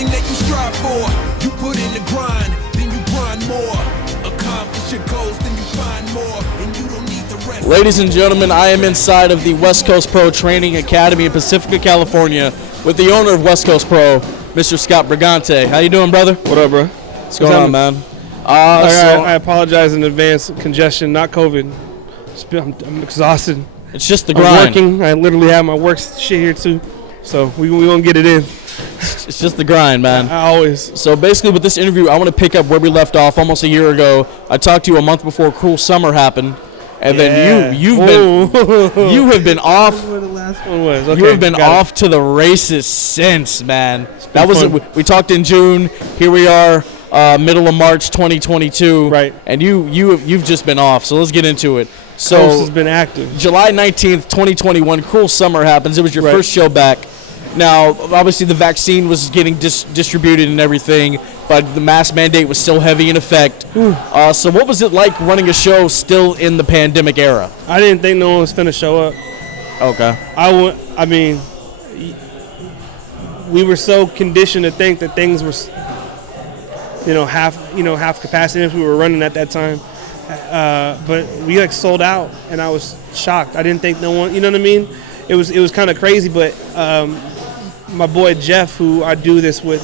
everything that you strive for. You put in the grind, then you grind more. Accomplish your goals, then you find more. And you don't need the rest. Ladies and gentlemen, I am inside of the West Coast Pro Training Academy in Pacifica, California, with the owner of West Coast Pro, Mr. Scott Bregante. How you doing, brother? What up, bro? What's going on, man? I apologize in advance. Congestion, not COVID. I'm exhausted. It's just the grind. I'm working. I literally have my work shit here too, so we gonna get it in. It's just the grind, man. I always. So basically, with this interview, I want to pick up where we left off almost a year ago. I talked to you a month before Cruel Summer happened, and then you have been off. Where the last one was. Okay, you have been off to the races since, man. That was it. We talked in June. Here we are, middle of March 2022. Right. And you've just been off. So let's get into it. So Coast has been active. July 19th, 2021, Cruel Summer happens. It was your first show back. Now, obviously, the vaccine was getting distributed and everything, but the mask mandate was still heavy in effect. So what was it like running a show still in the pandemic era? I didn't think no one was finna show up. Okay. I mean, we were so conditioned to think that things were, half capacity if we were running at that time. But we sold out, and I was shocked. I didn't think no one, you know what I mean? It was kind of crazy, but my boy Jeff, who I do this with,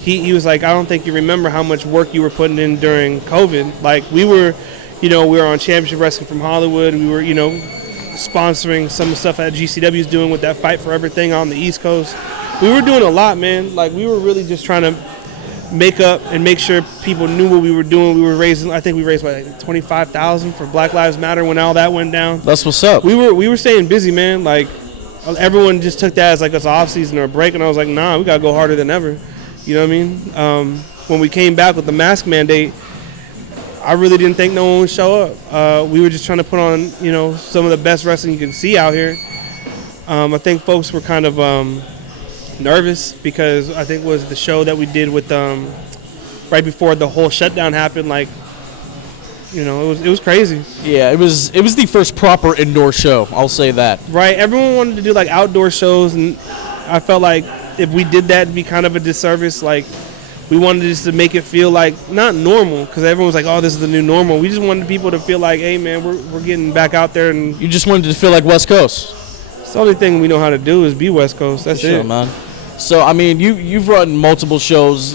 he was like, I don't think you remember how much work you were putting in during COVID. Like we were on Championship Wrestling from Hollywood. We were, sponsoring some of the stuff that GCW is doing with that Fight for Everything on the East Coast. We were doing a lot, man. Like we were really just trying to make up and make sure people knew what we were doing. We were raising, I think we raised $25,000 for Black Lives Matter when all that went down. That's what's up. We were staying busy, man. Like everyone just took that as us off season or a break, and I was like, nah, we gotta go harder than ever. You know what I mean? When we came back with the mask mandate, I really didn't think no one would show up. We were just trying to put on, some of the best wrestling you can see out here. I think folks were kind of nervous because I think it was the show that we did with right before the whole shutdown happened. It was crazy. Yeah, it was the first proper indoor show. I'll say that. Right. Everyone wanted to do outdoor shows, and I felt like if we did that, it'd be kind of a disservice. We wanted just to make it feel not normal, because everyone was like, oh, this is the new normal. We just wanted people to feel like, hey, man, we're getting back out there. And you just wanted to feel like West Coast. It's the only thing we know how to do is be West Coast. That's it. Man. So, I mean, you've run multiple shows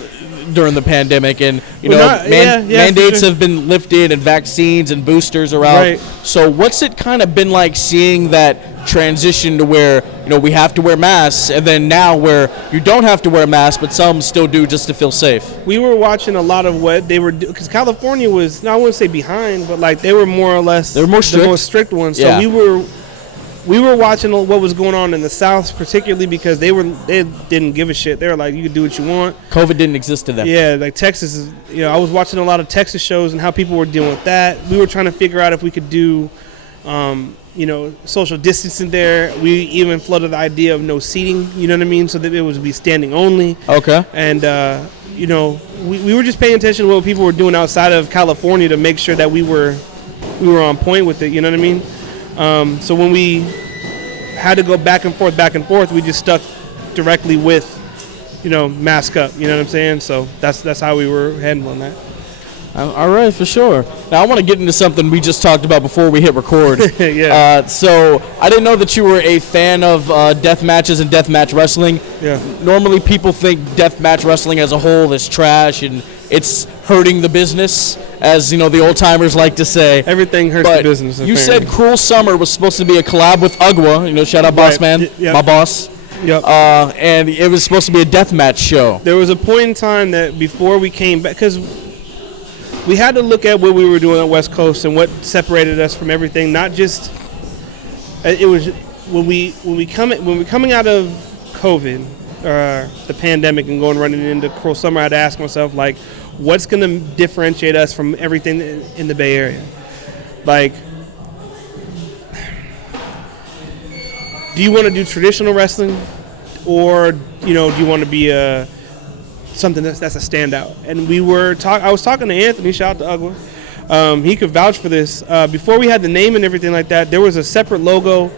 during the pandemic, and, mandates have been lifted and vaccines and boosters are out. Right. So what's it kind of been like seeing that transition to where, we have to wear masks, and then now where you don't have to wear a mask, but some still do just to feel safe? We were watching a lot of what they were doing, because California was, I wouldn't say behind, but they were more or less the most strict ones. So we were watching what was going on in the South, particularly because they didn't give a shit. They were like, you can do what you want. COVID didn't exist to them. Yeah, Texas is, I was watching a lot of Texas shows and how people were dealing with that. We were trying to figure out if we could do, social distancing there. We even floated the idea of no seating, you know what I mean? So that it would be standing only. Okay. And, we were just paying attention to what people were doing outside of California to make sure that we were on point with it, you know what I mean? So when we had to go back and forth, we just stuck directly with, mask up. You know what I'm saying? So that's how we were handling that. All right, for sure. Now I want to get into something we just talked about before we hit record. Yeah. So I didn't know that you were a fan of death matches and deathmatch wrestling. Yeah. Normally people think deathmatch wrestling as a whole is trash and it's hurting the business, as the old timers like to say. Everything hurts the business. You said Cruel Summer was supposed to be a collab with Ugwa. Shout out Boss Man, my boss. Yep. And it was supposed to be a deathmatch show. There was a point in time that before we came back, because we had to look at what we were doing at West Coast and what separated us from everything. Not just it was when we're coming out of COVID, the pandemic, and running into Cruel Summer. I had to ask myself, what's going to differentiate us from everything in the Bay Area? Do you want to do traditional wrestling, or do you want to be something that's a standout? And I was talking to Anthony, shout out to Ugwa. He could vouch for this. Before we had the name and everything like that, there was a separate logo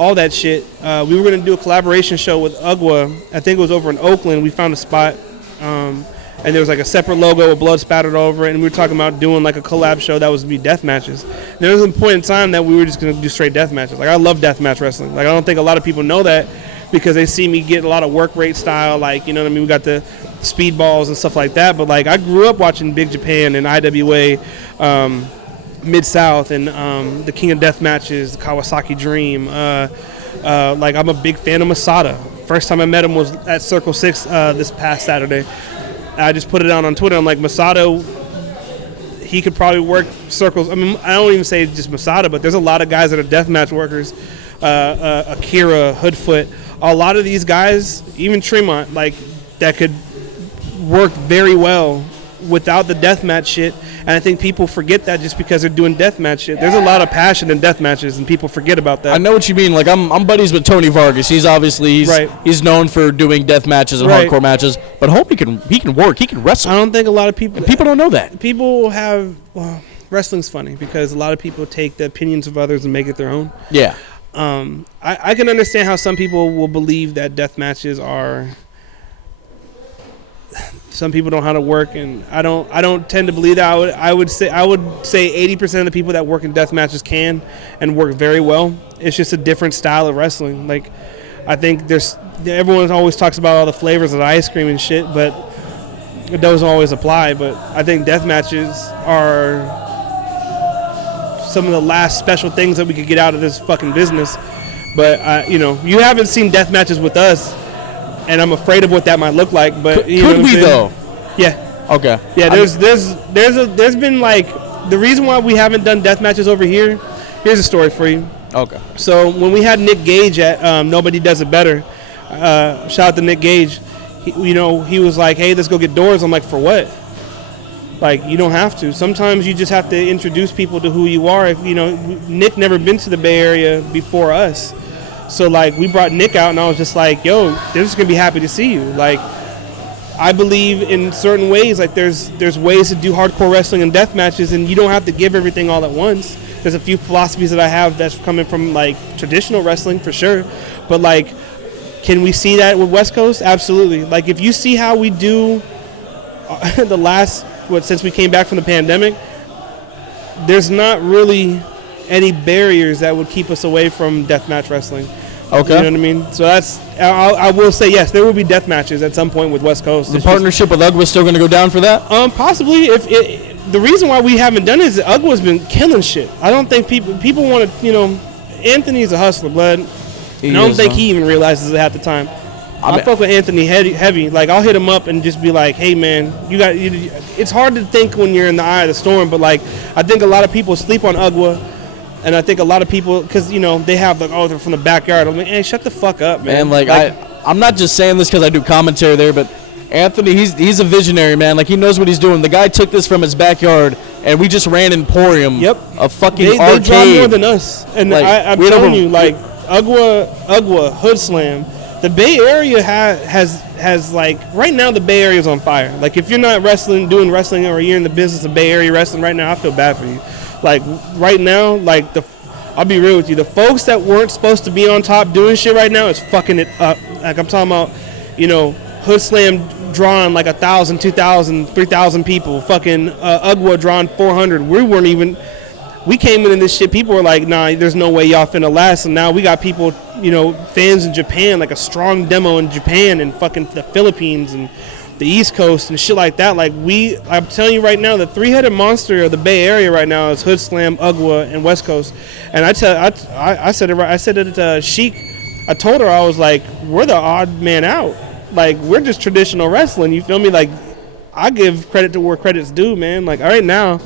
all that shit. We were going to do a collaboration show with UGWA. I think it was over in Oakland. We found a spot, and there was like a separate logo with blood spattered over it, and we were talking about doing like a collab show that was to be death matches. There was a point in time that we were just going to do straight death matches. Like, I love death match wrestling. Like, I don't think a lot of people know that because they see me get a lot of work rate style, like, you know what I mean? We got the speedballs and stuff like that, but like, I grew up watching Big Japan and IWA, Mid-South, and the King of Death matches, the Kawasaki Dream. Like, I'm a big fan of Masada. First time I met him was at Circle 6 this past Saturday. I just put it out on Twitter. I'm like, Masada, he could probably work circles. I mean, I don't even say just Masada, but there's a lot of guys that are deathmatch workers. Akira, Hoodfoot, a lot of these guys, even Tremont, like, that could work very well without the deathmatch shit. And I think people forget that just because they're doing deathmatch shit. There's a lot of passion in deathmatches, and people forget about that. I know what you mean. Like, I'm buddies with Tony Vargas. He's obviously he's known for doing death matches and hardcore matches. But hope he can work. He can wrestle. I don't think a lot of people. And people don't know that. People have. Well, wrestling's funny because a lot of people take the opinions of others and make it their own. Yeah. I can understand how some people will believe that death matches are. Some people don't know how to work, and I don't tend to believe that. I would say 80% of the people that work in death matches can and work very well. It's just a different style of wrestling. Like, I think everyone always talks about all the flavors of the ice cream and shit, but it doesn't always apply. But I think death matches are some of the last special things that we could get out of this fucking business. But you haven't seen death matches with us. And I'm afraid of what that might look like, but could we though? Yeah. Okay. Yeah. There's been like the reason why we haven't done death matches over here. Here's a story for you. Okay. So when we had Nick Gage at Nobody Does It Better, shout out to Nick Gage. He was like, "Hey, let's go get doors." I'm like, "For what?" Like, you don't have to. Sometimes you just have to introduce people to who you are. If Nick never been to the Bay Area before us. So, like, we brought Nick out, and I was just like, yo, they're just going to be happy to see you. Like, I believe in certain ways. Like, there's ways to do hardcore wrestling and death matches, and you don't have to give everything all at once. There's a few philosophies that I have that's coming from, like, traditional wrestling for sure. But, like, can we see that with West Coast? Absolutely. Like, if you see how we do the last, since we came back from the pandemic, there's not really any barriers that would keep us away from deathmatch wrestling. Okay. You know what I mean? So I will say, yes, there will be death matches at some point with West Coast. The partnership with UGWA is still going to go down for that? Possibly. The reason why we haven't done it is that UGWA's been killing shit. I don't think people want to, Anthony's a hustler, blood. I don't think he even realizes it half the time. I fuck with Anthony heavy. Like, I'll hit him up and just be like, hey, man, it's hard to think when you're in the eye of the storm, but, like, I think a lot of people sleep on UGWA. And I think a lot of people, because, they have, like, they're from the backyard. I'm like, hey, shut the fuck up, man. I'm not just saying this because I do commentary there, but Anthony, he's a visionary, man. Like, he knows what he's doing. The guy took this from his backyard, and we just ran Emporium. Yep. A fucking arcade. They draw more than us. And like, I'm telling you, like, UGWA, Hood Slam, the Bay Area has, like, right now the Bay Area is on fire. Like, if you're not doing wrestling, or you're in the business of Bay Area wrestling right now, I feel bad for you. Like, right now, like, I'll be real with you. The folks that weren't supposed to be on top doing shit right now is fucking it up. Like, I'm talking about, Hood Slam drawing like 1,000, 2,000, 3,000 people. Fucking UGWA drawing 400. We came into this shit. People were like, nah, there's no way y'all finna last. And now we got people, fans in Japan, like a strong demo in Japan and fucking the Philippines and the East Coast and shit like that. Like, I'm telling you right now, the three-headed monster of the Bay Area right now is Hood Slam, UGWA, and West Coast. And I said it right. I said it to Sheik. I told her, I was like, we're the odd man out. Like, we're just traditional wrestling. You feel me? Like, I give credit to where credit's due, man. Like, right now,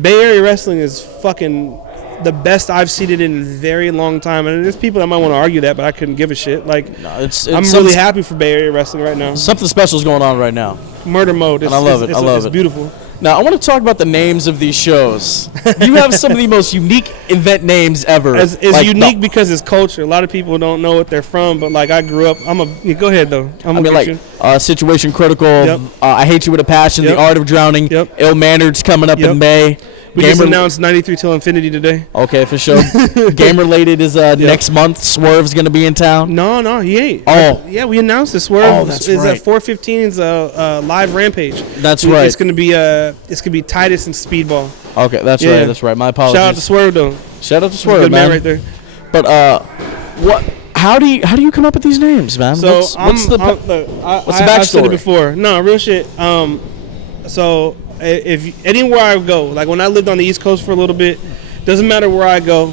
Bay Area wrestling is fucking the best I've seen it in a very long time. And there's people that might want to argue that, but I couldn't give a shit. Like, I'm really happy for Bay Area wrestling right now. Something special is going on right now. Murder mode. And I love it. It's beautiful. Now, I want to talk about the names of these shows. You have some of the most unique event names ever. It's like, unique because it's culture. A lot of people don't know what they're from, but, like, I grew up. Go ahead, though. Situation Critical. Yep. I Hate You With a Passion. The Art of Drowning. Ill Mannered's coming up in May. We just announced 93 till infinity today. Okay, for sure. Game related is next month. Swerve's gonna be in town. No, he ain't. Oh, yeah, we announced it. Swerve is right. at 4:15's live rampage. That's right. It's gonna be Titus and Speedball. Okay, that's right. That's right. My apologies. Shout out to Swerve though. Shout out to Swerve, good man. right there. But what? How do you come up with these names, man? So what's the backstory? I've said it before. No, real shit. So if anywhere I go, like when I lived on the East Coast for a little bit, doesn't matter where I go,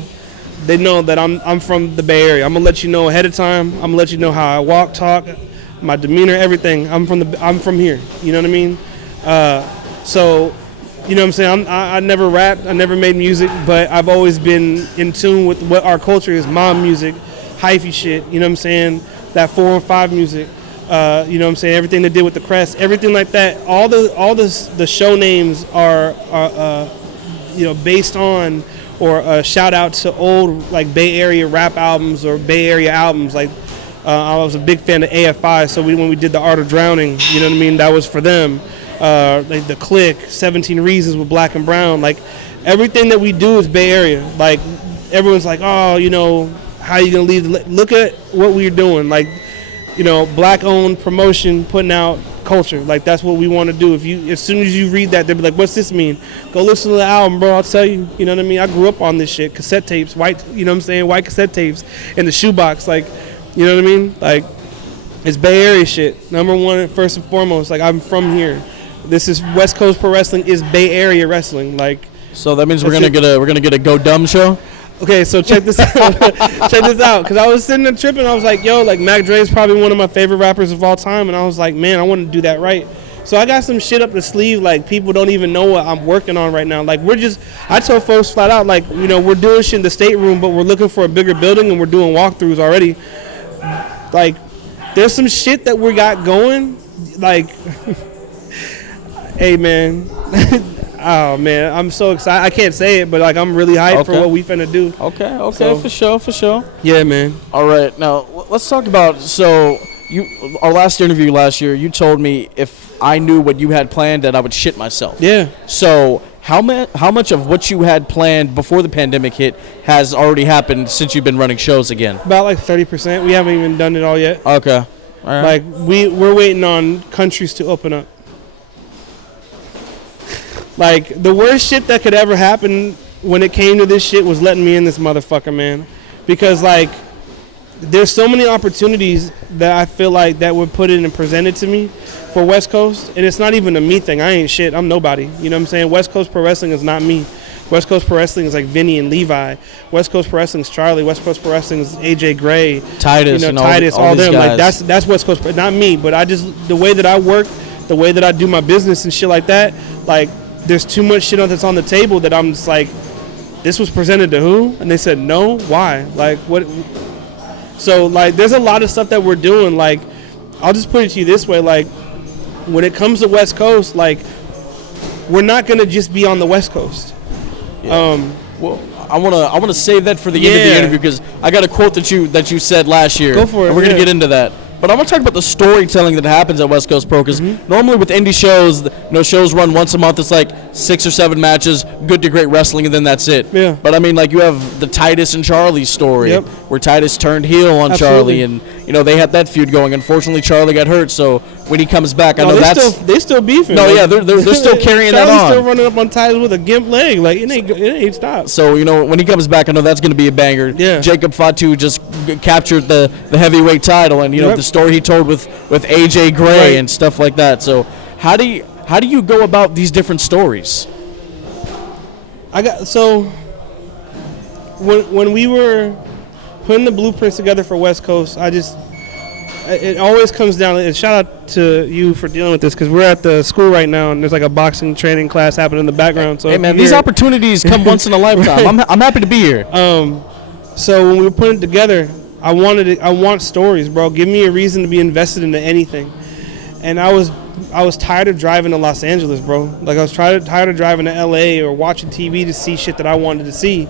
they know that I'm from the Bay Area. I'm gonna let you know ahead of time. I'm gonna let you know how I walk, talk, my demeanor, everything. I'm from here. You know what I mean? So, you know what I'm saying? I never rapped. I never made music, but I've always been in tune with what our culture is. Mom music, hyphy shit. You know what I'm saying? That 4 and 5 music. You know what I'm saying? Everything they did with the Crest, everything like that. All the show names are based on or a shout out to old like Bay Area rap albums or Bay Area albums. Like I was a big fan of AFI, so when we did The Art of Drowning, you know what I mean? That was for them. Like The Click, 17 Reasons with Black and Brown. Like everything that we do is Bay Area. Like everyone's like, oh, you know, how you gonna leave? Look at what we're doing. Like, you know, black-owned promotion, putting out culture. Like, that's what we want to do. As soon as you read that, they'll be like, what's this mean? Go listen to the album, bro. I'll tell you. You know what I mean? I grew up on this shit. Cassette tapes, white, you know what I'm saying? White cassette tapes in the shoebox. Like, you know what I mean? Like, it's Bay Area shit. Number one, first and foremost. Like, I'm from here. This is West Coast Pro Wrestling is Bay Area wrestling. Like, so that means we're gonna get a Go Dumb show. Okay, so check this out. Check this out, because I was sitting there tripping. I was like, yo, like Mac Dre is probably one of my favorite rappers of all time, and I was like, man, I want to do that right. So I got some shit up the sleeve, like people don't even know what I'm working on right now. Like I told folks flat out, like, you know, we're doing shit in the state room, but we're looking for a bigger building, and we're doing walkthroughs already. Like, there's some shit that we got going, like, hey, man. Oh, man, I'm so excited. I can't say it, but, like, I'm really hyped for what we finna do. Okay, so, for sure. Yeah, man. All right, now, let's talk about, our last interview last year, you told me if I knew what you had planned that I would shit myself. Yeah. So, how much of what you had planned before the pandemic hit has already happened since you've been running shows again? About, like, 30%. We haven't even done it all yet. Okay. All right. Like, we're waiting on countries to open up. Like, the worst shit that could ever happen when it came to this shit was letting me in this motherfucker, man. Because, like, there's so many opportunities that I feel like that were put in and presented to me for West Coast. And it's not even a me thing. I ain't shit. I'm nobody. You know what I'm saying? West Coast Pro Wrestling is not me. West Coast Pro Wrestling is like Vinny and Levi. West Coast Pro Wrestling is Charlie. West Coast Pro Wrestling is AJ Gray. Titus, you know, and Titus, all them. Guys. Like, that's West Coast Pro. Not me, but the way that I work, the way that I do my business and shit like that, like, there's too much shit that's on the table that I'm just like, this was presented to who? And they said, no, why? Like, what? So, like, there's a lot of stuff that we're doing. Like, I'll just put it to you this way. Like, when it comes to West Coast, like, we're not going to just be on the West Coast. Yeah. Well, I want to save that for the end of the interview because I got a quote that you said last year. Go for it. And we're going to get into that. But I want to talk about the storytelling that happens at West Coast Pro because normally with indie shows, shows run once a month. It's like 6 or 7 matches, good to great wrestling, and then that's it. Yeah. But I mean, like you have the Titus and Charlie story, where Titus turned heel on Absolutely. Charlie, and they had that feud going. Unfortunately, Charlie got hurt, so when he comes back, I know they still beefing. No, yeah, they're still carrying that on. Charlie's still running up on Titus with a gimp leg, like it ain't stopped. So when he comes back, I know that's going to be a banger. Yeah. Jacob Fatu just captured the heavyweight title, and the story he told with AJ Gray and stuff like that. So how do you go about these different stories? When we were putting the blueprints together for West Coast, it always comes down. And shout out to you for dealing with this because we're at the school right now and there's like a boxing training class happening in the background. So hey man, these opportunities come once in a lifetime. I'm happy to be here. So when we were putting it together, I want stories, bro. Give me a reason to be invested into anything. And I was tired of driving to Los Angeles, bro. Like I was tired of driving to LA or watching TV to see shit that I wanted to see.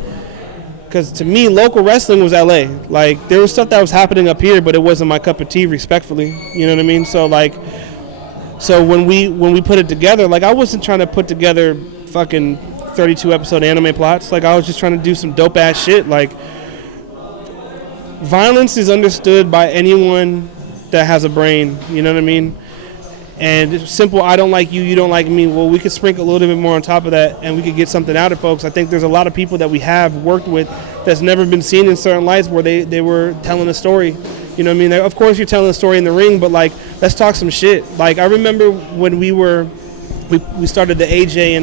Because to me, local wrestling was LA. Like there was stuff that was happening up here, but it wasn't my cup of tea, respectfully. You know what I mean? So when we put it together, like I wasn't trying to put together fucking 32 episode anime plots. Like, I was just trying to do some dope ass shit. Like, violence is understood by anyone that has a brain. You know what I mean? And it's simple, I don't like you, you don't like me. Well, we could sprinkle a little bit more on top of that, and we could get something out of folks. I think there's a lot of people that we have worked with that's never been seen in certain lights where they were telling a story. You know what I mean? Of course, you're telling a story in the ring, but, like, let's talk some shit. Like, I remember when we started the AJ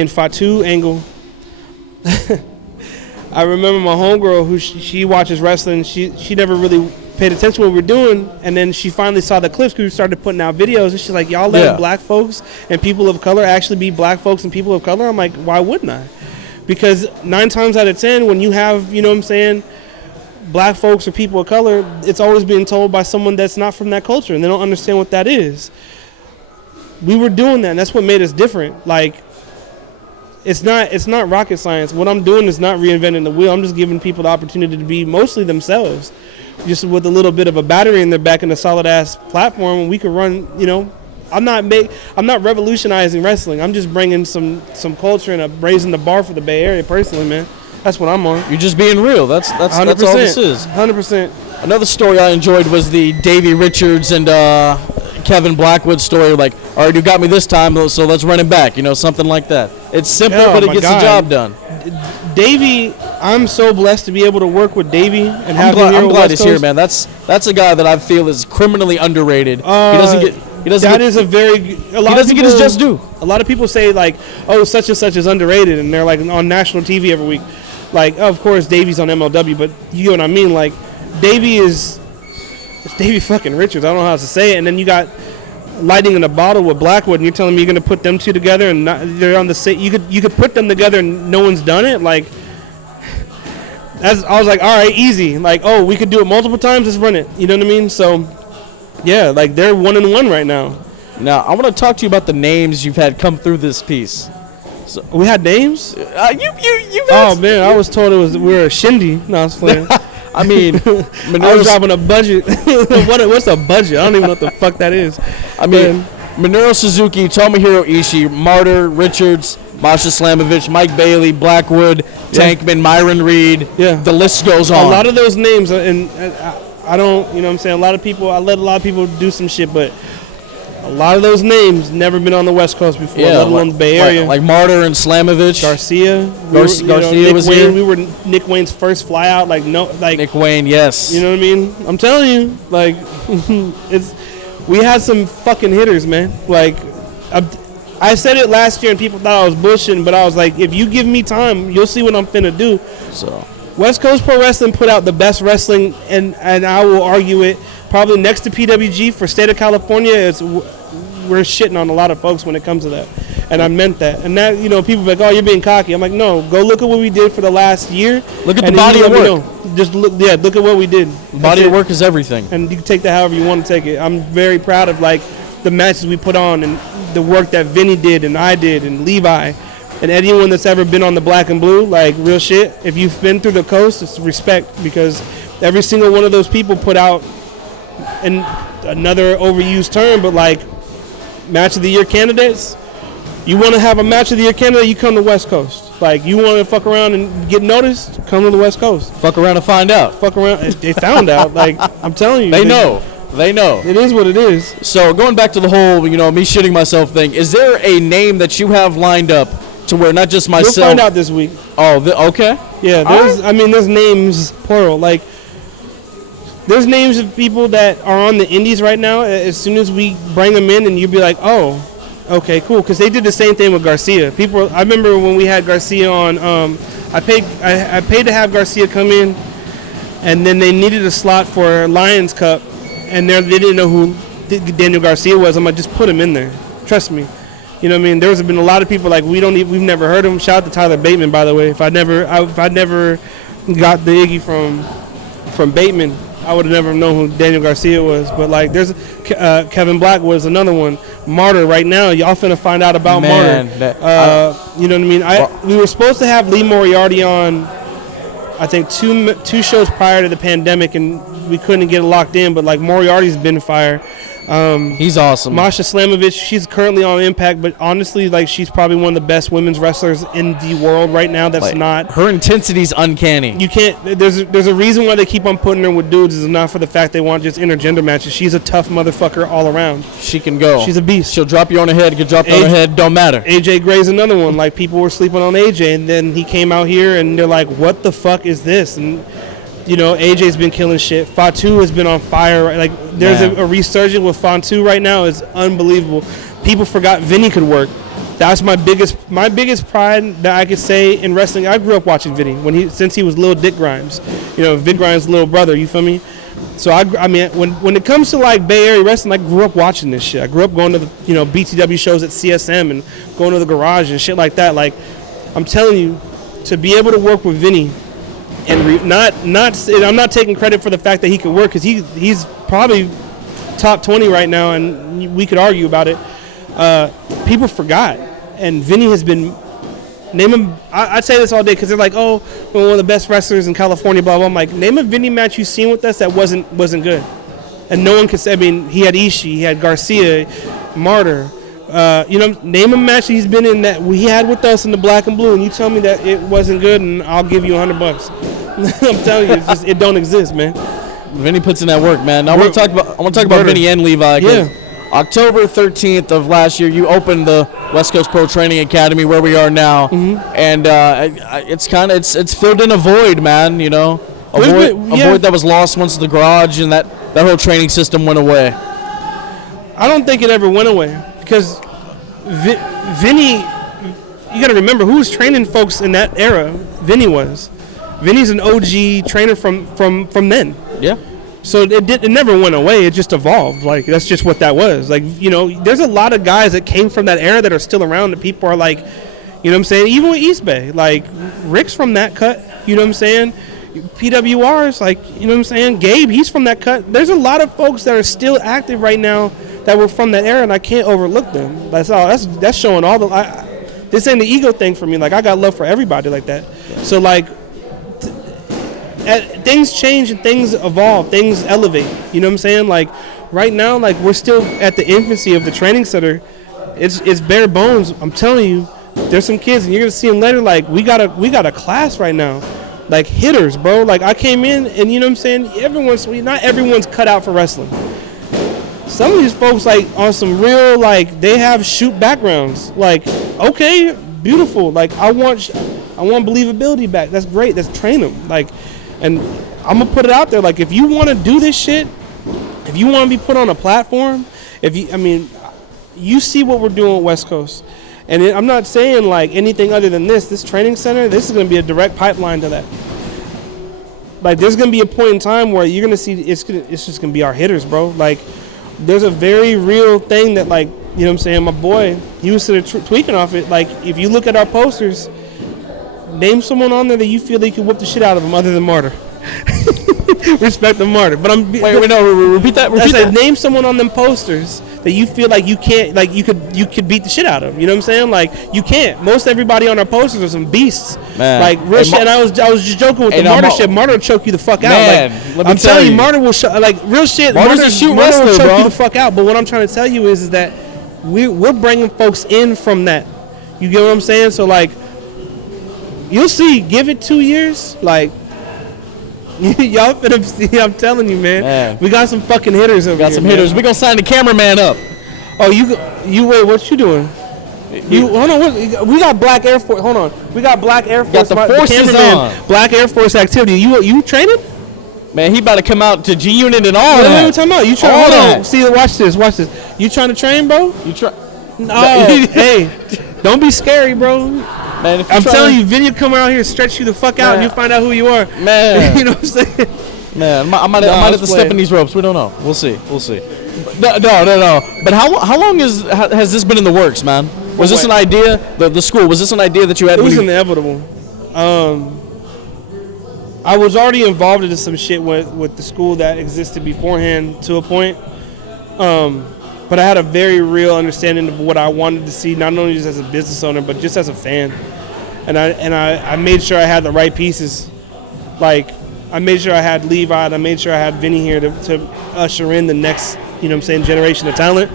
and Fatu angle. I remember my homegirl who she watches wrestling. She never really paid attention to what we were doing, and then she finally saw the clips because we started putting out videos, and she's like, y'all let black folks and people of color actually be black folks and people of color? I'm like, why wouldn't I? Because 9 times out of 10, when you have, you know what I'm saying, black folks or people of color, it's always being told by someone that's not from that culture, and they don't understand what that is. We were doing that, and that's what made us different. Like, it's not rocket science. What I'm doing is not reinventing the wheel. I'm just giving people the opportunity to be mostly themselves, just with a little bit of a battery in their back and a solid ass platform, and we could run. You know, I'm not revolutionizing wrestling. I'm just bringing some culture and raising the bar for the Bay Area personally, man. That's what I'm on. You're just being real. That's all this is. 100%. Another story I enjoyed was the Davey Richards and Kevin Blackwood story. Like, all right, you got me this time, so let's run it back. You know, something like that. It's simple, but it gets the job done. Davey, I'm so blessed to be able to work with Davey and have him here. I'm glad he's here, man. That's a guy that I feel is criminally underrated. He doesn't get his just due. A lot of people say, like, oh, such and such is underrated, and they're like on national TV every week. Like, of course, Davey's on MLW, but you know what I mean. Like, it's Davey fucking Richards. I don't know how else to say it. And then you got Lightning in a Bottle with Blackwood, and you're telling me you're gonna put them two together and they're on the same. You could put them together and no one's done it. Like, I was like, all right, easy. Like, oh, we could do it multiple times. Let's run it. You know what I mean? So, yeah, like, they're 1-1 right now. Now, I want to talk to you about the names you've had come through this piece. So, we had names? You've oh, man, I was told we were a shindy. No, I was playing. I mean, I was dropping a budget. What's a budget? I don't even know what the fuck that is. I mean, Minoru Suzuki, Tomohiro Ishii, Martyr, Richards, Masha Slamovich, Mike Bailey, Blackwood, Tankman, Myron Reed. Yeah. The list goes on. A lot of those names, and I don't, you know what I'm saying, I let a lot of people do some shit, but a lot of those names never been on the West Coast before, let alone the Bay Area. Like Martyr and Slamovich. Garcia was Wayne, here. We were Nick Wayne's first fly out. Nick Wayne, yes. You know what I mean? I'm telling you, like, we had some fucking hitters, man. Like, I said it last year and people thought I was bullshitting, but I was like, if you give me time, you'll see what I'm finna do. So, West Coast Pro Wrestling put out the best wrestling, and I will argue it, probably next to PWG for state of California. We're shitting on a lot of folks when it comes to that, and I meant that. And that, you know, people be like, oh, you're being cocky. I'm like, no, go look at what we did for the last year. Look at the body of work. Just look at what we did. Body of work is everything, and you can take that however you want to take it. I'm very proud of, like, the matches we put on and the work that Vinny did and I did and Levi and anyone that's ever been on the Black and Blue. Like, real shit, if you've been through the coast, it's respect, because every single one of those people put out, and another overused term, but like, match of the year candidates. You want to have a match of the year candidate, you come to West Coast. Like, you want to fuck around and get noticed, come to the West Coast. Fuck around and find out. Fuck around. They found out. Like, I'm telling you. They know. It is what it is. So, going back to the whole, you know, me shitting myself thing, is there a name that you have lined up to where not just myself? We'll find out this week. Oh, okay. Yeah, there's names, plural. Like, there's names of people that are on the indies right now. As soon as we bring them in, and you'll be like, oh, okay, cool. Because they did the same thing with Garcia. I remember when we had Garcia on, I paid to have Garcia come in, and then they needed a slot for Lions Cup, and they didn't know who Daniel Garcia was. I'm like, just put him in there. Trust me. You know what I mean? There's been a lot of people like, we've never heard of him. Shout out to Tyler Bateman, by the way. If I never got the Iggy from Bateman, I would have never known who Daniel Garcia was. But, like, there's Kevin Black was another one. Martyr, right now, y'all finna find out about Martyr. You know what I mean? We were supposed to have Lee Moriarty on, I think, two shows prior to the pandemic, and we couldn't get it locked in. But, like, Moriarty's been fire. He's awesome. Masha Slamovich, she's currently on Impact, but honestly, like, she's probably one of the best women's wrestlers in the world right now. That's like, not. Her intensity's uncanny. You can't. There's a reason why they keep on putting her with dudes. Is not for the fact they want just intergender matches. She's a tough motherfucker all around. She can go. She's a beast. She'll drop you on her head. Get dropped on her head. Don't matter. AJ Gray's another one. Like, people were sleeping on AJ, and then he came out here, and they're like, "What the fuck is this?" And you know, AJ's been killing shit. Fatu has been on fire. Right? Like, there's a resurgence with Fatu right now. Is unbelievable. People forgot Vinny could work. That's my biggest pride that I could say in wrestling. I grew up watching Vinny since he was Lil Dick Grimes. You know, Vic Grimes' little brother. You feel me? So I mean, when it comes to like Bay Area wrestling, I grew up watching this shit. I grew up going to the BTW shows at CSM and going to the garage and shit like that. Like, I'm telling you, to be able to work with Vinny. And I'm not taking credit for the fact that he could work, because he's probably top 20 right now, and we could argue about it. People forgot, and Vinny has been. Name him. I say this all day because they're like, "Oh, we're one of the best wrestlers in California." Blah blah. I'm like, name a Vinny match you've seen with us that wasn't good, and no one could say. I mean, he had Ishii, he had Garcia, Martyr. Name a match he's been in that he had with us in the black and blue, and you tell me that it wasn't good, and I'll give you $100. I'm telling you, it don't exist, man. Vinny puts in that work, man. Now I want to talk about Vinny and Levi. Yeah. October 13th of last year, you opened the West Coast Pro Training Academy where we are now, and it's filled in a void, man. You know, a void that was lost once the garage and that whole training system went away. I don't think it ever went away. Because Vinny, you got to remember who was training folks in that era. Vinny was. Vinny's an OG trainer from then. Yeah. So it never went away. It just evolved. Like, that's just what that was. Like, you know, there's a lot of guys that came from that era that are still around that people are like, you know what I'm saying? Even with East Bay, like Rick's from that cut. You know what I'm saying? PWR's like, you know what I'm saying? Gabe, he's from that cut. There's a lot of folks that are still active right now that were from that era, and I can't overlook them. That's all. That's showing all the. This ain't the ego thing for me. Like, I got love for everybody like that. So like, things change and things evolve, things elevate. You know what I'm saying? Like, right now, like, we're still at the infancy of the training center. It's bare bones. I'm telling you, there's some kids, and you're gonna see them later. Like, we got a class right now, like hitters, bro. Like, I came in, and you know what I'm saying? Not everyone's cut out for wrestling. Some of these folks, like, on some real, like, they have shoot backgrounds. Like, okay, beautiful. Like, I want believability back. That's great. Let's train them. Like, and I'm gonna put it out there. Like, if you want to do this shit, if you want to be put on a platform, you see what we're doing at West Coast. And I'm not saying, like, anything other than this training center, this is going to be a direct pipeline to that. Like, there's going to be a point in time where you're going to see it's just going to be our hitters, bro. Like, there's a very real thing that, like, you know what I'm saying, my boy, he was sort of tweaking off it. Like, if you look at our posters, name someone on there that you feel they could whip the shit out of them other than Martyr. Respect the Martyr. But repeat that. I said, name someone on them posters that you feel like you can't, like, you could beat the shit out of. You know what I'm saying? Like, you can't. Most everybody on our posters are some beasts. Man. Like, real shit. And I was just joking with the Martyr shit. Martyr will choke you the fuck out. Like, I'm telling you, Martyr will like, real shit. Martyr will choke you the fuck out. But what I'm trying to tell you is that we're bringing folks in from that. You get what I'm saying? So, like, you'll see. Give it 2 years. Like, y'all finna see, I'm telling you, man. We got some fucking hitters over here. Got some hitters. Man. We gonna sign the cameraman up. Oh, you wait, what you doing? Hold on, we got Black Air Force. Hold on. We got Black Air Force. Got the forces on. Black Air Force activity. You training? Man, he about to come out to G Unit and all that. What are you talking about? You trying? Hold on. See, watch this. You trying to train, bro? You try? No. Hey, don't be scary, bro. Man, I'm telling you, Vinny come around here, stretch you the fuck out, and you find out who you are. Man. You know what I'm saying? Man, I might have to step in these ropes. We don't know. We'll see. No. But how long has this been in the works, man? Was this an idea? The school, was this an idea that you had? It was inevitable. I was already involved in some shit with the school that existed beforehand to a point. But I had a very real understanding of what I wanted to see, not only just as a business owner, but just as a fan. And I made sure I had the right pieces. Like, I made sure I had Levi, and I made sure I had Vinny here to usher in the next generation of talent.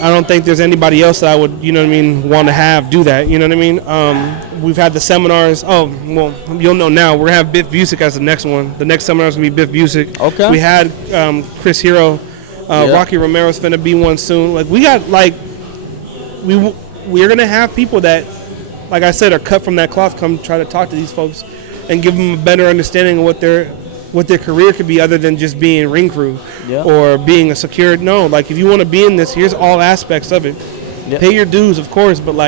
I don't think there's anybody else that I would, want to have do that. You know what I mean? We've had the seminars. Oh, well, you'll know now. We're going to have Biff Busick as the next one. The next seminar is going to be Biff Busick. Okay. We had Chris Hero. Rocky Romero's finna be one soon. Like, we got, we're going to have people that, like I said, are cut from that cloth, come try to talk to these folks and give them a better understanding of what their career could be, other than just being ring crew or being a secured. No, like, if you want to be in this, here's all aspects of it. Pay your dues, of course, but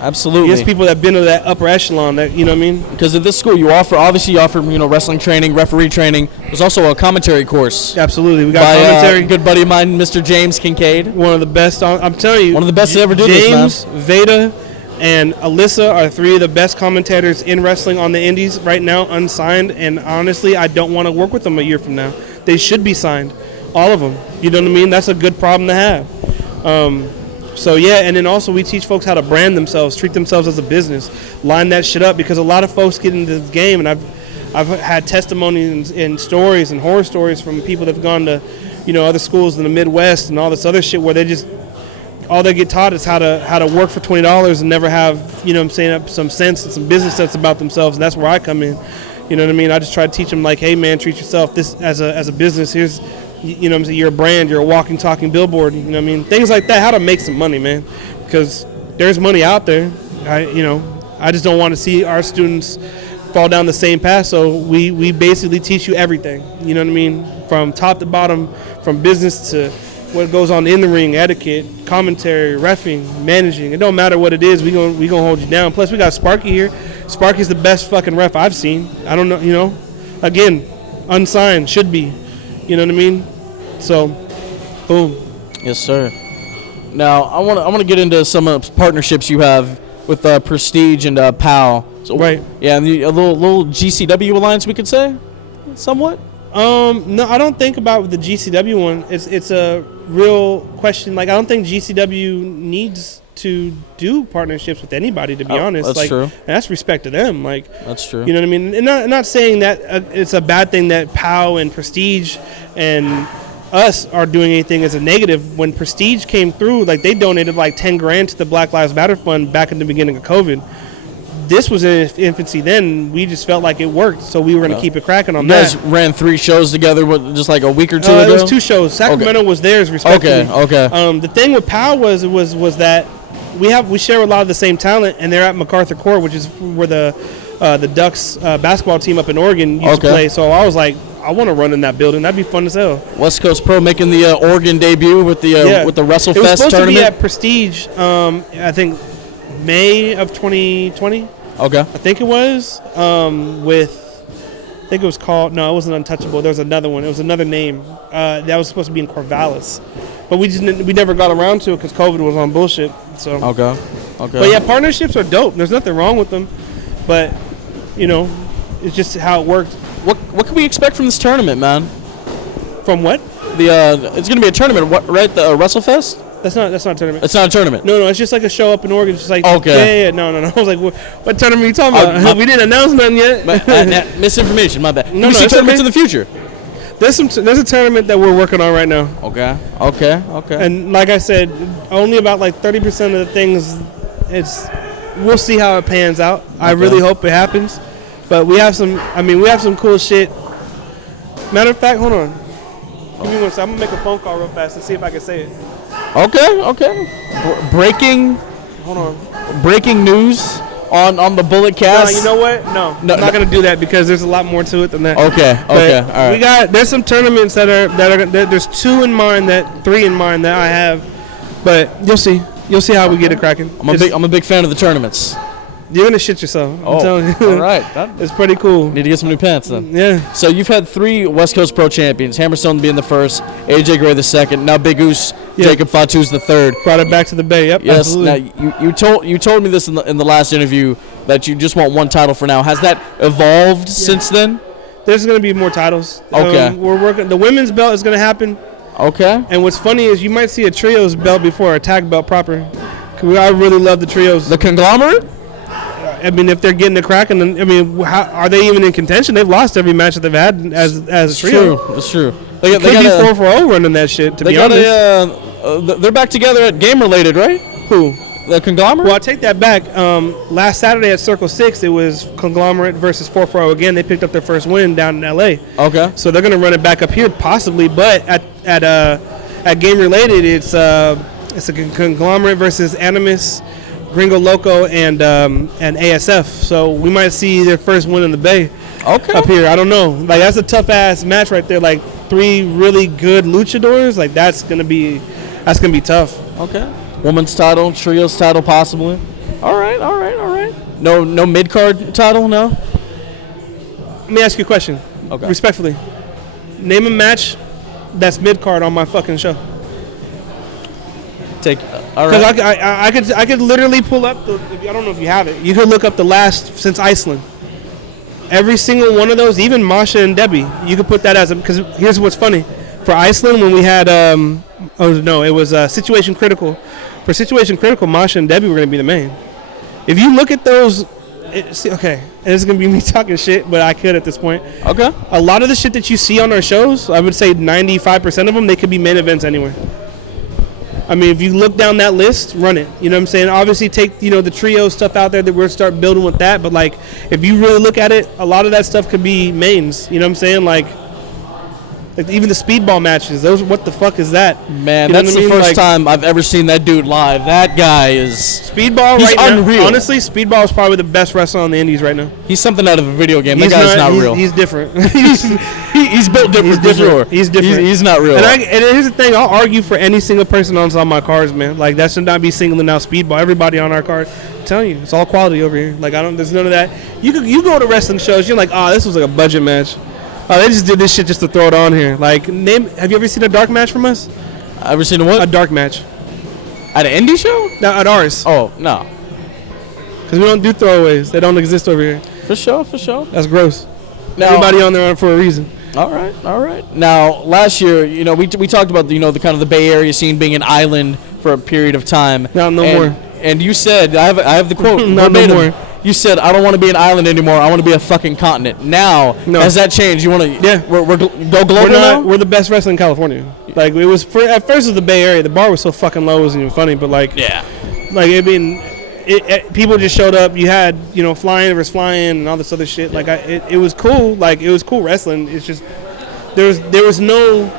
absolutely, there's people that have been to that upper echelon, that, you know what I mean? Because at this school, you offer wrestling training, referee training. There's also a commentary course. Absolutely, we got by commentary. A good buddy of mine, Mr. James Kincaid. One of the best. I'm telling you, one of the best to ever do this, man. James, Veda, and Alyssa are three of the best commentators in wrestling on the indies right now, unsigned. And honestly, I don't want to work with them a year from now. They should be signed, all of them. You know what I mean? That's a good problem to have. So yeah, and then also we teach folks how to brand themselves, treat themselves as a business, line that shit up, because a lot of folks get into this game, and I've had testimonies and stories and horror stories from people that have gone to, other schools in the Midwest and all this other shit, where all they get taught is how to work for $20 and never have, some sense and some business sense about themselves. And that's where I come in. You know what I mean? I just try to teach them, like, hey man, treat yourself this as a business. Here's, you're a brand, you're a walking, talking billboard. You know what I mean? Things like that, how to make some money, man. Because there's money out there. I just don't want to see our students fall down the same path. So we basically teach you everything. You know what I mean? From top to bottom, from business to what goes on in the ring, etiquette, commentary, reffing, managing. It don't matter what it is, we gonna hold you down. Plus, we got Sparky here. Sparky's the best fucking ref I've seen. I don't know, again, unsigned, should be. You know what I mean? So, boom. Yes, sir. Now, I want to get into some partnerships you have with Prestige and PAL. So, right. Yeah, and a little GCW alliance, we could say, somewhat. No, I don't think about the GCW one. It's a real question. Like, I don't think GCW needs to do partnerships with anybody, to be honest. That's true. And that's respect to them. Like, that's true. You know what I mean? And not saying that it's a bad thing that POW and Prestige and us are doing anything as a negative. When Prestige came through, like, they donated like $10,000 to the Black Lives Matter Fund back in the beginning of COVID. This was in its infancy then. We just felt like it worked, so we were going to keep it cracking on that. You guys ran 3 shows together, just like a week or two ago? It was 2 shows. Sacramento was theirs, respectively. Okay. The thing with POW was that we share a lot of the same talent, and they're at MacArthur Court, which is where the Ducks basketball team up in Oregon used to play. So I was like, I want to run in that building. That'd be fun as hell. West Coast Pro making the Oregon debut with the WrestleFest tournament. It was supposed to be at Prestige, I think May of 2020. Okay. I think it was I think it was called, no, it wasn't Untouchable. There was another one. It was another name that was supposed to be in Corvallis, but we never got around to it because COVID was on bullshit. So okay. But yeah, partnerships are dope. There's nothing wrong with them, but it's just how it worked. What can we expect from this tournament, man? From what? It's going to be a tournament, right? The WrestleFest? That's not a tournament. It's not a tournament. No, it's just like a show up in Oregon. It's just like, okay. Yeah. No. I was like, what tournament are you talking about? We didn't announce nothing yet. Misinformation, my bad. No, see tournaments in the future. There's a tournament that we're working on right now. Okay. And like I said, only about like 30% of the things, we'll see how it pans out. Okay. I really hope it happens. But we have some cool shit. Matter of fact, hold on. Give me 1 second. I'm going to make a phone call real fast and see if I can say it. Okay. Breaking news on the Bullet Cast. No, you know what? No, I'm not going to do that because there's a lot more to it than that. Okay. All right. There's some tournaments there's 3 in mind that I have, but you'll see. You'll see how we get it cracking. I'm a big fan of the tournaments. You're going to shit yourself. I'm telling you. All right. It's pretty cool. Need to get some new pants then. Yeah. So you've had 3 West Coast Pro champions, Hammerstone being the first, AJ Gray the second, now Big Goose, Jacob Fatu's the third. Brought it back to the Bay. Yep. Yes. Absolutely. Now you told me this in the last interview that you just want 1 title for now. Has that evolved since then? There's going to be more titles. Okay. We're working. The women's belt is going to happen. Okay. And what's funny is you might see a trios belt before a tag belt proper. I really love the trios. The conglomerate? I mean, if they're getting the crack, and then, I mean, how, are they even in contention? They've lost every match that they've had as a trio. It's true. They could be 4-0 running that shit, to be honest. They're back together at Game Related, right? Who? The Conglomerate? Well, I'll take that back. Last Saturday at Circle 6, it was Conglomerate versus 4-0 again. They picked up their first win down in L.A. Okay. So they're going to run it back up here possibly, but at Game Related, it's a Conglomerate versus Animus, Gringo Loco, and ASF. So we might see their first win in the Bay. Okay. Up here, I don't know. Like, that's a tough ass match right there. Like, 3 really good luchadors. Like, that's gonna be tough. Okay. Women's title, trios title, possibly. All right. No mid card title, no. Let me ask you a question. Okay. Respectfully, name a match that's mid card on my fucking show. All right. Because I could literally pull up I don't know if you have it. You could look up the last since Iceland. Every single one of those, even Masha and Debbie, you could put that as because here's what's funny. For Iceland, when we had it was Situation Critical. For Situation Critical, Masha and Debbie were going to be the main. If you look at those, okay, and this is going to be me talking shit, but I could at this point. Okay. A lot of the shit that you see on our shows, I would say 95% of them, they could be main events anywhere. I mean, if you look down that list, run it. You know what I'm saying? Obviously, take the trio stuff out there that we're start building with that. But like, if you really look at it, a lot of that stuff could be mains. You know what I'm saying? Like even the speedball matches. Those, what the fuck is that? Man, that's the first time I've ever seen that dude live. That guy is speedball. He's right unreal. Now, honestly, speedball is probably the best wrestler on the indies right now. He's something out of a video game. That guy's not real. He's different. He's built different. He's different. Sure. He's different. He's not real. And here's the thing. I'll argue for any single person on my cards, man. Like, that should not be singling out speedball. Everybody on our card. I'm telling you, it's all quality over here. Like, there's none of that. You go to wrestling shows, you're like, oh, this was like a budget match. Oh, they just did this shit just to throw it on here. Like, have you ever seen a dark match from us? Ever seen a what? A dark match. At an indie show? No, at ours. Oh, no. Because we don't do throwaways. They don't exist over here. For sure. That's gross. Now, everybody on there for a reason. All right. Now, last year, we talked about the kind of the Bay Area scene being an island for a period of time. No more. And you said, I have the quote. No more. You said, I don't want to be an island anymore. I want to be a fucking continent. Now, has that changed? You want to? Yeah. We're go global now? We're the best wrestling in California. Like, it was at first it was the Bay Area. The bar was so fucking low, it wasn't even funny. But like, yeah. Like, I mean, people just showed up. You had flying versus flying and all this other shit. Like, it was cool. Like, it was cool wrestling. It's just there was no.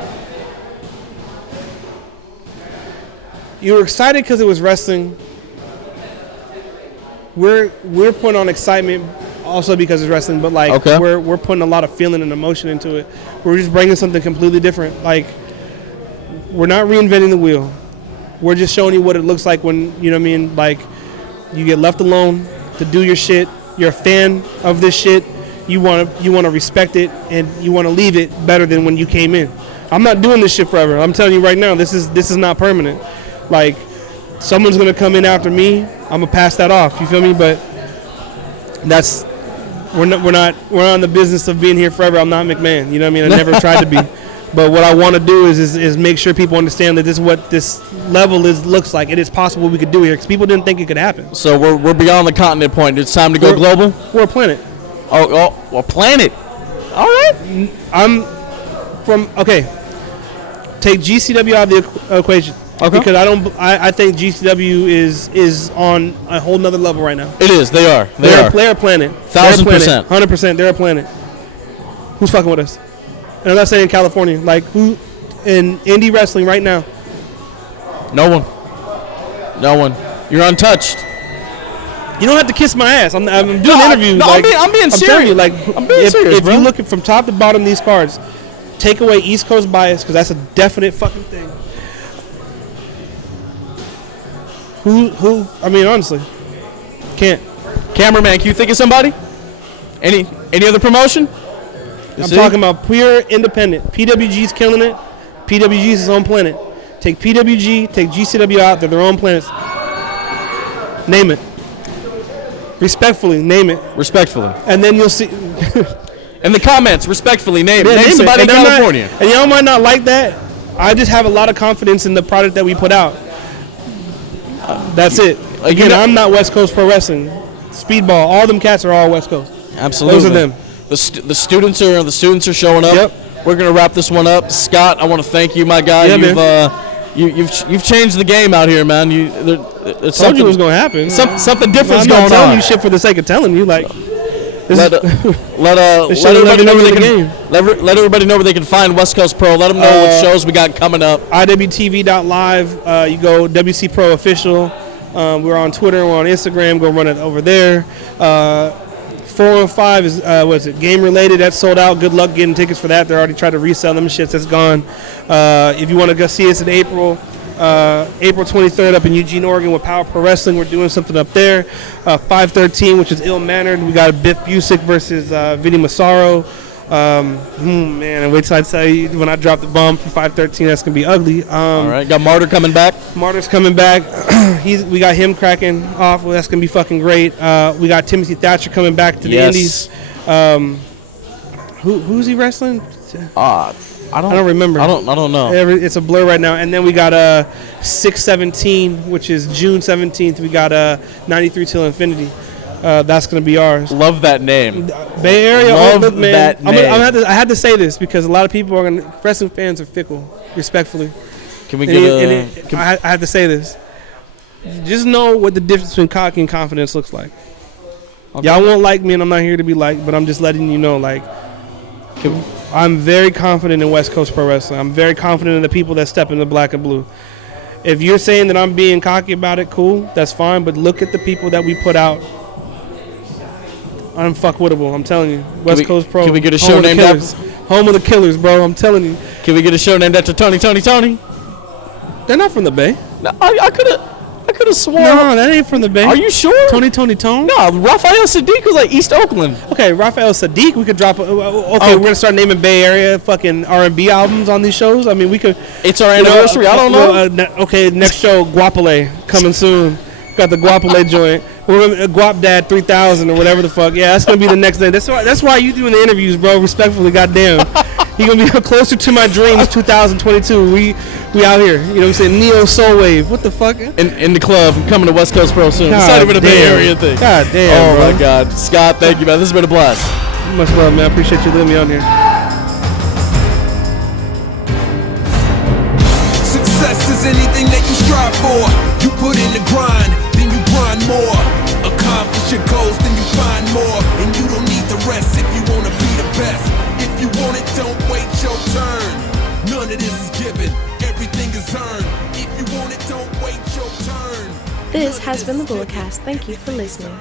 You were excited because it was wrestling. We're putting on excitement also because it's wrestling, but like we're putting a lot of feeling and emotion into it. We're just bringing something completely different. Like, we're not reinventing the wheel. We're just showing you what it looks like when like you get left alone to do your shit. You're a fan of this shit. You want to respect it and you want to leave it better than when you came in. I'm not doing this shit forever. I'm telling you right now, this is not permanent. Like, someone's gonna come in after me. I'm gonna pass that off. You feel me? But we're not in the business of being here forever. I'm not McMahon. You know what I mean? I never tried to be. But what I want to do is make sure people understand that this is what this level looks like. It is possible we could do here because people didn't think it could happen. So we're beyond the continent point. It's time to go global. We're a planet. Oh, a planet. All right. Take GCW out of the equation. Okay. Because I think GCW is on a whole nother level right now. It is. They are. They're a planet. 1,000%. 100%. They're a planet. Who's fucking with us? And I'm not saying California. Like, who in indie wrestling right now? No one. You're untouched. You don't have to kiss my ass. I'm doing interviews. No, like, I'm being serious. You, like, I'm being serious, if bro. you look from top to bottom of these cards, take away East Coast bias because that's a definite fucking thing. Who? I mean, honestly, can't. Cameraman, can you think of somebody? Any other promotion? I'm talking about pure independent. PWG's killing it. PWG's his own planet. Take PWG, take GCW out. They're their own planets. Name it. Respectfully, name it. Respectfully. And then you'll see. In the comments, respectfully, name somebody in and California. And y'all might not like that. I just have a lot of confidence in the product that we put out. That's it. Again, I'm not West Coast Pro Wrestling. Speedball, all them cats are all West Coast. Absolutely. Those are them. The students are showing up. Yep. We're gonna wrap this one up. Scott, I want to thank you, my guy. Yeah, You've changed the game out here, man. It's Told you it was gonna happen. Something different's I'm going not telling on. you shit for the sake of telling you. Like, Let everybody know where they can. Let everybody know where they can find West Coast Pro. Let them know what shows we got coming up. IWTV.live. You go WCPro official. We're on Twitter. We're on Instagram. Go run it over there. 415 is what is it? Game related. That's sold out. Good luck getting tickets for that. They're already trying to resell them shits. That's gone. If you want to go see us in April 23rd up in Eugene, Oregon with Power Pro Wrestling. We're doing something up there. 513, which is Ill Mannered. We got Biff Busick versus Vinny Massaro. Man, wait till I tell you when I drop the bomb for 513. That's gonna be ugly. All right, got Martyr coming back. Martyr's coming back. We got him cracking off. Well, that's gonna be fucking great. We got Timothy Thatcher coming back to the Indies. Who's he wrestling? I don't remember. I don't know. It's a blur right now. And then we got 617, which is June 17th. We got 93 Till Infinity. That's gonna be ours. Love that name. Bay Area. Love that name. I had to say this because a lot of people are gonna. Wrestling fans are fickle. Respectfully. Can we get I had to say this. Just know what the difference between cocky and confidence looks like. Okay. Y'all won't like me, and I'm not here to be liked, but I'm just letting you know, like, I'm very confident in West Coast Pro Wrestling. I'm very confident in the people that step in the black and blue. If you're saying that I'm being cocky about it, cool, that's fine, but look at the people that we put out. Unfuckwittable, I'm telling you. West Coast Pro. Can we get a show named after? Home of the Killers, bro, I'm telling you. Can we get a show named after Tony? They're not from the Bay. No, I could have sworn. No, that ain't from the Bay. Are you sure? Tony. No, Raphael Sadiq was like East Oakland. Okay, Raphael Sadiq. We could drop. We're gonna start naming Bay Area fucking R&B albums on these shows. I mean, we could. It's our anniversary. I don't know. Okay, next show, Guapole coming soon. Got the Guapole joint. We're gonna Guap Dad 3000 or whatever the fuck. Yeah, that's gonna be the next day. That's why you doing the interviews, bro. Respectfully, goddamn. You're gonna be closer to my dreams. 2022. We out here. You know what I'm saying? Neo Soul Wave. What the fuck? In the club. I'm coming to West Coast Pro soon. God It's not even a Bay damn. Area thing. God damn. Oh bro. my God, Scott. Thank you, man. This has been a blast. Much love, man. I appreciate you letting me on here. Success is anything that you strive for. You put in the grind, then you grind more. Accomplish your goals, then you find more. And you don't need to rest if you wanna be the best. If you want it, don't wait your turn. None of this is given, everything is earned. If you want it, don't wait your turn. This has been the Bulletcast. Thank you for listening.